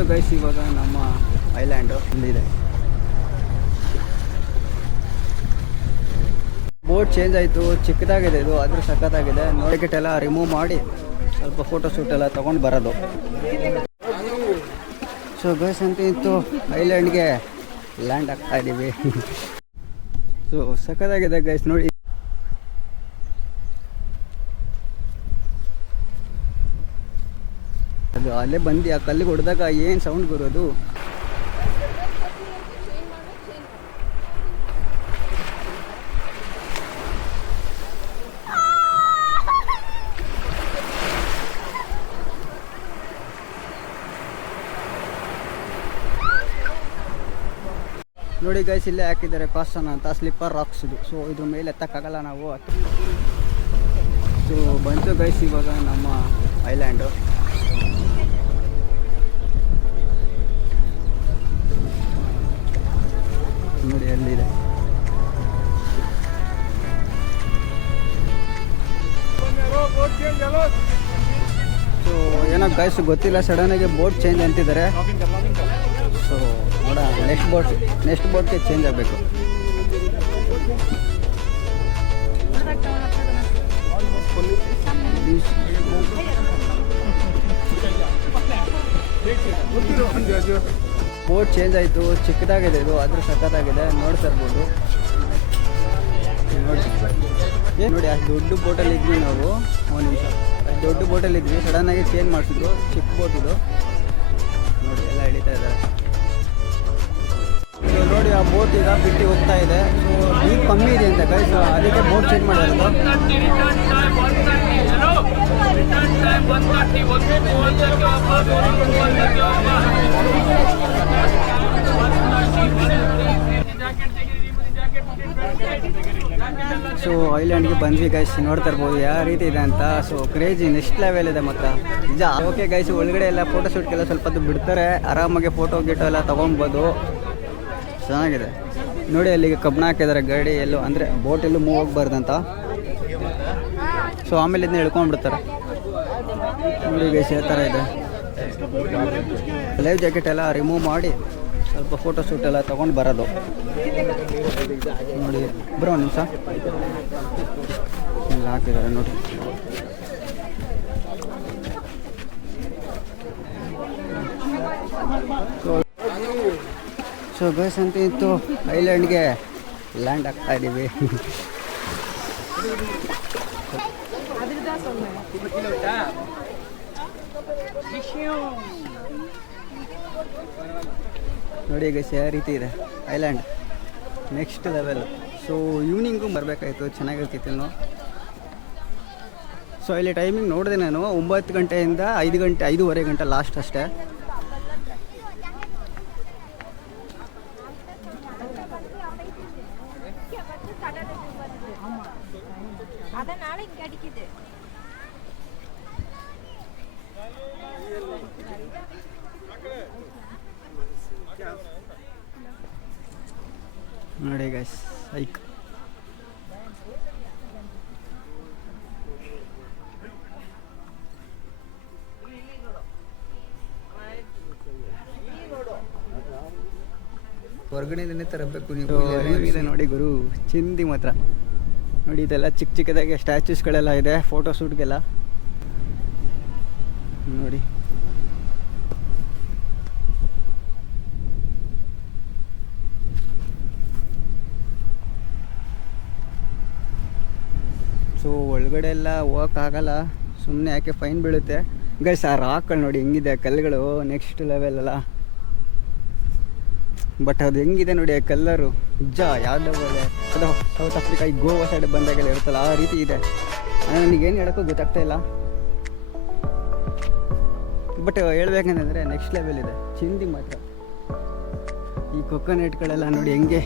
ಬಂತು ಗೈಸ್ ಇವಾಗ ನಮ್ಮ ಐಲ್ಯಾಂಡು ಇಲ್ಲಿದೆ. ಬೋಟ್ ಚೇಂಜ್ ಆಯಿತು, ಚಿಕ್ಕದಾಗಿದೆ ಇದು, ಆದರೂ ಸಖತ್ತಾಗಿದೆ. ಟಿಕೆಟ್ ಎಲ್ಲ ರಿಮೂವ್ ಮಾಡಿ ಸ್ವಲ್ಪ ಫೋಟೋ ಶೂಟ್ ಎಲ್ಲ ತೊಗೊಂಡು ಬರೋದು. ಸೊ ಗೈಸ್ ಅಂತ ಇತ್ತು ಐಲ್ಯಾಂಡ್ಗೆ ಲ್ಯಾಂಡ್ ಆಗ್ತಾ ಇದ್ದೀವಿ. ಸೊ ಸಖತ್ತಾಗಿದೆ ಗೈಸ್ ನೋಡಿ. ಅದು ಅಲ್ಲೇ ಬಂದು ಆ ಕಲ್ಲಿಗೆ ಹೊಡೆದಾಗ ಏನು ಸೌಂಡ್ ಬರೋದು. ನೋಡಿ ಗೈಸ್ ಇಲ್ಲೇ ಹಾಕಿದ್ದಾರೆ ಕಾಸನ್ ಅಂತ, ಸ್ಲಿಪ್ಪರ್ ರಾಕ್ಸ್ ಇದು. ಸೊ ಇದು ಮೇಲೆ ಎತ್ತಕ್ಕಾಗಲ್ಲ ನಾವು. ಸೊ ಬಂತು ಗೈಸ್ ಇವಾಗ ನಮ್ಮ ಐಲ್ಯಾಂಡು. ನೋಡಿ ಎಲ್ಲಿದೆ. ಸೊ ಏನೋ ಗೈಸ್ ಗೊತ್ತಿಲ್ಲ, ಸಡನ್ನಾಗಿ ಬೋಟ್ ಚೇಂಜ್ ಅಂತಿದ್ದಾರೆ. ಸೊ ನೋಡ ನೆಕ್ಸ್ಟ್ ಬೋಟ್ಗೆ ಚೇಂಜ್ ಆಗಬೇಕು. ಬೋಟ್ ಚೇಂಜ್ ಆಯಿತು, ಚಿಕ್ಕದಾಗಿದೆ ಇದು, ಆದರೂ ಸಖತ್ತಾಗಿದೆ. ನೋಡ್ತಾ ಇರ್ಬೋದು ನೋಡಿ. ಅಷ್ಟು ದೊಡ್ಡ ಬೋಟಲ್ಲಿ ಇದ್ವಿ ನಾವು. ಒಂದು ನಿಮಿಷ, ಅಷ್ಟು ದೊಡ್ಡ ಬೋಟಲ್ಲಿ ಇದ್ವಿ, ಸಡನ್ನಾಗಿ ಚೇಂಜ್ ಮಾಡಿಸಿದ್ರು. ಚಿಕ್ಕ ಬೋಟ್ ಇದು ನೋಡಿ, ಎಲ್ಲ ಎಳಿತಾ ಇದ್ದಾರೆ. ನೋಡಿ ಆ ಬೋಟ್ ಈಗ ಬಿಟ್ಟು ಹೋಗ್ತಾ ಇದೆ. ಸೊ ನೀರು ಕಮ್ಮಿ ಇದೆ ಅಂತ ಗೈಸ್, ಅದಕ್ಕೆ ಬೋಟ್ ಚೇಂಜ್ ಮಾಡಿರೋದು. ಸೊ ಐಲ್ಯಾಂಡ್ಗೆ ಬಂದ್ವಿ ಗೈಸ್, ನೋಡ್ತಾ ಇರ್ಬೋದು ಯಾವ ರೀತಿ ಇದೆ ಅಂತ. ಸೊ ಕ್ರೇಜಿ ನೆಕ್ಸ್ಟ್ ಲೆವೆಲ್ ಇದೆ ಮಾತ್ರ ನಿಜ. ಓಕೆ ಗೈಸ್, ಒಳಗಡೆ ಎಲ್ಲ ಫೋಟೋ ಶೂಟ್ಗೆಲ್ಲ ಸ್ವಲ್ಪ ಹೊತ್ತು ಬಿಡ್ತಾರೆ, ಆರಾಮಾಗಿ ಫೋಟೋ ಗೀಟೋ ಎಲ್ಲ ತೊಗೊಬೋದು. ಚೆನ್ನಾಗಿದೆ ನೋಡಿ. ಅಲ್ಲಿಗೆ ಕಬ್ಬಣ ಹಾಕಿದ್ದಾರೆ, ಗಾಡಿ ಎಲ್ಲೂ ಅಂದರೆ ಬೋಟ್ ಎಲ್ಲೂ ಮೂವ್ ಹೋಗ್ಬಾರ್ದಂತ. ಸೊ ಆಮೇಲೆ ಇದನ್ನ ಇಳ್ಕೊಂಡ್ಬಿಡ್ತಾರೆ ನೋಡಿ ಗೈಸ್, ಯಾವ ಥರ ಇದೆ. ಲೈವ್ ಜಾಕೆಟ್ ಎಲ್ಲ ರಿಮೂವ್ ಮಾಡಿ ಸ್ವಲ್ಪ ಫೋಟೋ ಶೂಟ್ ಎಲ್ಲ ತೊಗೊಂಡು ಬರೋದು ನೋಡಿ. ಬ್ರೋ ಒಂದು ನಿಮಿಷ, ಎಲ್ಲ ಹಾಕಿದ್ದಾರೆ ನೋಡಿ. ಸೊ ಗೈಸ್ ಅಂತ ಇತ್ತು ಐಲ್ಯಾಂಡ್ಗೆ ಲ್ಯಾಂಡ್ ಆಗ್ತಾ ಇದ್ದೀವಿ. ನೋಡಿ ಗೈಸ್ ಯಾವ ರೀತಿ ಇದೆ island, next level. So evening ಬರಬೇಕಾಯ್ತು, ಚೆನ್ನಾಗಿರ್ತಿತ್ತು ಇನ್ನು. ಸೊ ಇಲ್ಲಿ ಟೈಮಿಂಗ್ ನೋಡಿದೆ ನಾನು, 9 ಗಂಟೆಯಿಂದ 5 ಗಂಟೆ 5:30 ಗಂಟೆ ಲಾಸ್ಟ್ ಅಷ್ಟೇ. ನೋಡಿ ಗೈಸ್ ಹೈಕ್. ಹೊರಗಡೆನೇ ತರಬೇಕು ನೀವು. ಇದೆ ನೋಡಿ ಗುರು, ಚಿಂದಿ ಮಾತ್ರ ನೋಡಿ. ಇದೆಲ್ಲ ಚಿಕ್ಕ ಚಿಕ್ಕದಾಗಿ ಸ್ಟ್ಯಾಚ್ಯೂಸ್ಗಳೆಲ್ಲ ಇದೆ ಫೋಟೋ ಶೂಟ್ಗೆಲ್ಲ ನೋಡಿ. ಸೊ ಒಳಗಡೆ ಎಲ್ಲ ಹೋಗೋಕ್ಕಾಗಲ್ಲ, ಸುಮ್ಮನೆ ಯಾಕೆ ಫೈನ್ ಬೀಳುತ್ತೆ ಗೈಸ್. ಆ ರಾಕ್ಗಳು ನೋಡಿ ಹೆಂಗಿದೆ, ಕಲ್ಲುಗಳು ನೆಕ್ಸ್ಟ್ ಲೆವೆಲ್ ಅಲ್ಲ. ಬಟ್ ಅದು ಹೆಂಗಿದೆ ನೋಡಿ ಆ ಕಲ್ಲರು, ನಿಜ ಯಾವುದೋ ಒಳ್ಳೆ ಅದು ಸೌತ್ ಆಫ್ರಿಕಾ ಈ ಗೋವಾ ಸೈಡ್ ಬಂದಾಗೆಲ್ಲ ಇರುತ್ತಲ್ಲ ಆ ರೀತಿ ಇದೆ. ನನಗೇನು ಹೇಳೋಕ್ಕೂ ಗೊತ್ತಾಗ್ತಾ ಇಲ್ಲ. ಬಟ್ ಹೇಳ್ಬೇಕಂತಂದರೆ ನೆಕ್ಸ್ಟ್ ಲೆವೆಲ್ ಇದೆ, ಚಿಂದಿ ಮಾತ್ರ. ಈ ಕೊಕೊನೆಟ್ಗಳೆಲ್ಲ ನೋಡಿ ಹೆಂಗೆ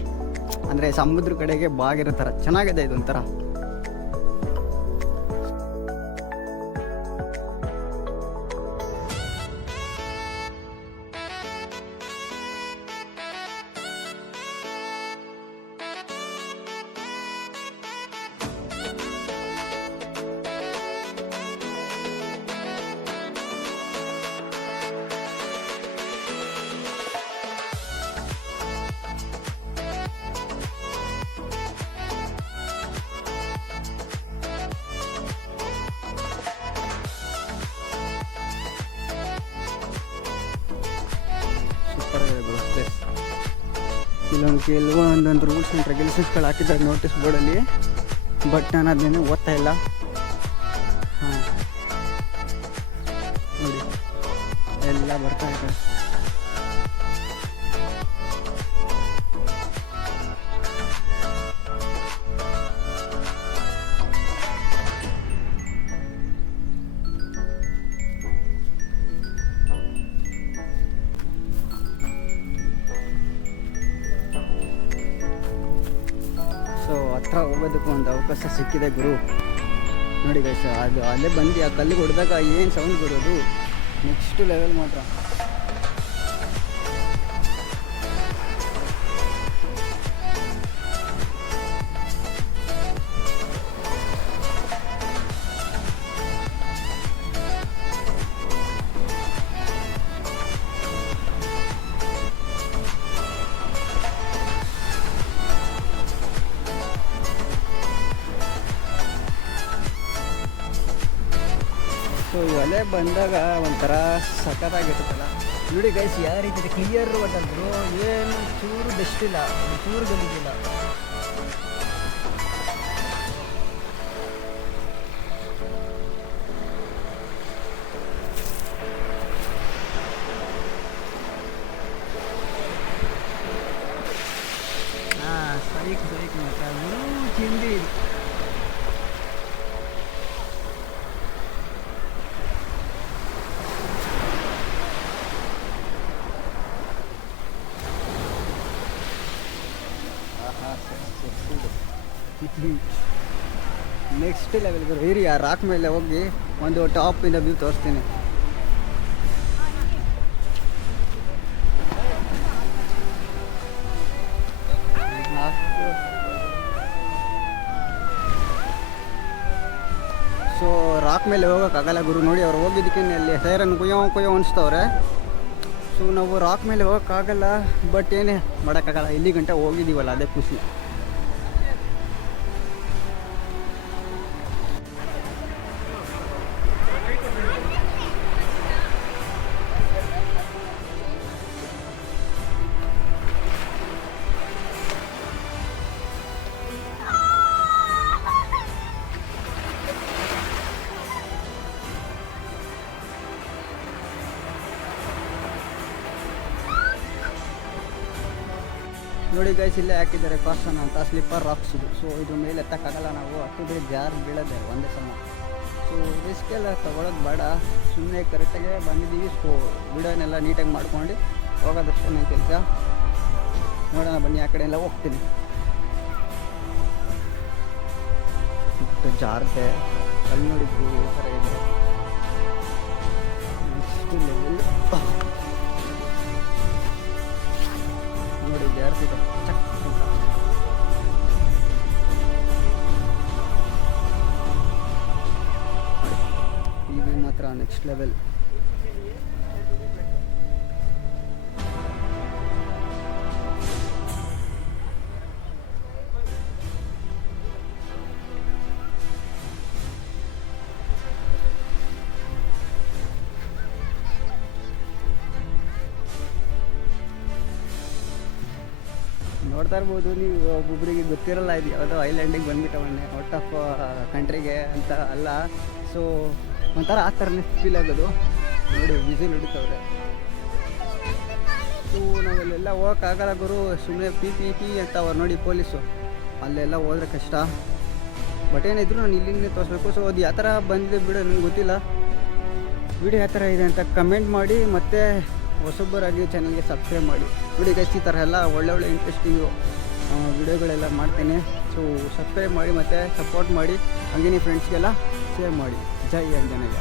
ಅಂದರೆ ಸಮುದ್ರ ಕಡೆಗೆ ಬಾಗಿರೋ ಥರ ಚೆನ್ನಾಗಿದೆ ಇದೊಂಥರ. ಸೂಪರ್ ಆಗಿದೆ ಗುರು ಪ್ಲೇಸ್. ಕೆಲವೊಂದೊಂದು ರೂಲ್ಸ್ ಆ್ಯಂಡ್ ರೆಗ್ಯುಲೇಷನ್ಸ್ಗಳು ಹಾಕಿದ್ದಾರೆ ನೋಟಿಸ್ ಬೋರ್ಡಲ್ಲಿ, ಬಟ್ ನಾನು ಅದನ್ನೇ ಓದ್ತಾ ಇಲ್ಲ. ಹಾಂ ನೋಡಿ ಎಲ್ಲ ಬರ್ತಾ ಇದೆ. ಸೊ ಹತ್ರ ಹೋಗೋದಕ್ಕೂ ಒಂದು ಅವಕಾಶ ಸಿಕ್ಕಿದೆ ಗುರು. ನೋಡಿ ಗೈಸ್, ಅದು ಅಲ್ಲೇ ಬಂದು ಆ ಕಲ್ಲಿಗೆ ಹೊಡೆದಾಗ ಏನು ಸೌಂಡ್ ಬರೋದು, ನೆಕ್ಸ್ಟ್ ಲೆವೆಲ್ ಮಾತ್ರ. ಸೊ ಇವೆಲ್ಲ ಬಂದಾಗ ಒಂಥರ ಸಖತ್ತಾಗಿರುತ್ತಲ್ಲ. ನೋಡಿ ಗೈಸ್, ಯಾವ ರೀತಿ ಕ್ಲಿಯರ್ ಒಟ್ಟರು, ಏನು ಚೂರು ಬೆಸ್ಟ್ ಇಲ್ಲ, ಚೂರು ಗಲೀಜಿಲ್ಲ. ಹಾಂ ಸೈಕ್ ಮಾತ್ರ ಚಿಂದಿ. ನೆಕ್ಸ್ಟ್ ಲೆವೆಲ್ಗೆ ಇರಿ, ಆ ರಾಕ್ ಮೇಲೆ ಹೋಗಿ ಒಂದು ಟಾಪಿಂದ ವ್ಯೂ ತೋರಿಸ್ತೀನಿ. ಸೊ ರಾಕ್ ಮೇಲೆ ಹೋಗೋಕ್ಕಾಗಲ್ಲ ಗುರು. ನೋಡಿ ಅವ್ರು ಹೋಗಿದ್ದಕ್ಕೆ ಅಲ್ಲಿ ಸೈರನ್ ಕುಯ್ಯೋ ಅನಿಸ್ತವ್ರೆ. ಸೊ ನಾವು ರಾಕ್ ಮೇಲೆ ಹೋಗೋಕ್ಕಾಗಲ್ಲ, ಬಟ್ ಏನೇ ಮಾಡೋಕ್ಕಾಗಲ್ಲ, ಇಲ್ಲಿ ಗಂಟೆ ಹೋಗಿದ್ದೀವಲ್ಲ ಅದೇ ಖುಷಿ. ನೋಡಿ ಗೈಸ್, ಇಲ್ಲೇ ಹಾಕಿದ್ದಾರೆ ಕಾಸನ್ ಅಂತ, ಸ್ಲಿಪ್ಪರ್ ರಾಕ್ಸ್ ಇದು. ಸೊ ಇದು ಮೇಲೆ ಎತ್ತಕ್ಕಾಗಲ್ಲ, ನಾವು ಹತ್ತಿದ್ರೆ ಜಾರ್ ಬೀಳೋದೆ ಒಂದೇ ಸಮ. ಸೊ ರಿಸ್ಕೆಲ್ಲ ತೊಗೊಳೋದು ಬೇಡ, ಸುಮ್ಮನೆ ಕರೆಕ್ಟಾಗೆ ಬಂದಿದ್ದೀವಿ. ಸೊ ವಿಡಿಯೋನೆಲ್ಲ ನೀಟಾಗಿ ಮಾಡ್ಕೊಂಡು ಹೋಗೋದಷ್ಟೇ ನನ್ನ ಕೆಲಸ. ನೋಡೋಣ ಬನ್ನಿ, ಆ ಕಡೆ ಎಲ್ಲ ಹೋಗ್ತೀನಿ. ಜಾರದೆ ಅಲ್ಲಿ ನೋಡಿದ್ದು ಈ ಥರ ಇದೆ. ನೆಕ್ಸ್ಟ್ ಲೆವೆಲ್ ನೋಡಿ, ಜಾರ್ತಿದೆ ಚಕ್ ಅಂತ. ಇದು ಮಾತ್ರ ನೆಕ್ಸ್ಟ್ ಲೆವೆಲ್. ನೋಡ್ತಾ ಇರ್ಬೋದು ನೀವು, ಒಬ್ಬೊಬ್ಬರಿಗೆ ಗೊತ್ತಿರಲ್ಲ ಇದು ಯಾವುದೋ ಐಲ್ಯಾಂಡಿಗೆ ಬಂದುಬಿಟ್ಟವನ್ನೇ, ಔಟ್ ಆಫ್ ಕಂಟ್ರಿಗೆ ಅಂತ ಅಲ್ಲ. ಸೊ ಒಂಥರ ಆ ಥರನೇ ಫೀಲ್ ಆಗೋದು. ನೋಡಿ ವಿಸಿಲ್ ಹೊಡಿತವ್ರೆ. ಸೊ ನಾವೆಲ್ಲೆಲ್ಲ ಹೋಗೋಕ್ಕಾಗಲ್ಲ ಗುರು, ಸುಮ್ಮನೆ ಪಿ ಅಂತ ಅವ್ರು ನೋಡಿ ಪೊಲೀಸು, ಅಲ್ಲೆಲ್ಲ ಹೋದ್ರೆ ಕಷ್ಟ. ಬಟ್ ಏನಿದ್ರು ನಾನು ಇಲ್ಲಿಂದ ತೋರಿಸ್ಬೇಕು. ಸೊ ಅದು ಯಾವ ಥರ ಬಂದಿದೆ ಬಿಡು ನನಗೆ ಗೊತ್ತಿಲ್ಲ. ವಿಡಿಯೋ ಯಾವ ಥರ ಇದೆ ಅಂತ ಕಮೆಂಟ್ ಮಾಡಿ, ಮತ್ತು ಹೊಸಬರಾಗಿ ಚಾನಲ್ಗೆ ಸಬ್ಸ್ಕ್ರೈಬ್ ಮಾಡಿ. ವಿಡಿಯೋ ಈ ಥರ ಎಲ್ಲ ಒಳ್ಳೆ ಇಂಟ್ರೆಸ್ಟಿಂಗು ವಿಡಿಯೋಗಳೆಲ್ಲ ಮಾಡ್ತೇನೆ. ಸೊ ಸಬ್ಸ್ಕ್ರೈಬ್ ಮಾಡಿ ಮತ್ತು ಸಪೋರ್ಟ್ ಮಾಡಿ, ಹಾಗೆ ಫ್ರೆಂಡ್ಸ್ಗೆಲ್ಲ ಶೇರ್ ಮಾಡಿ. ಜೈ ಆಂಜನೇಯ.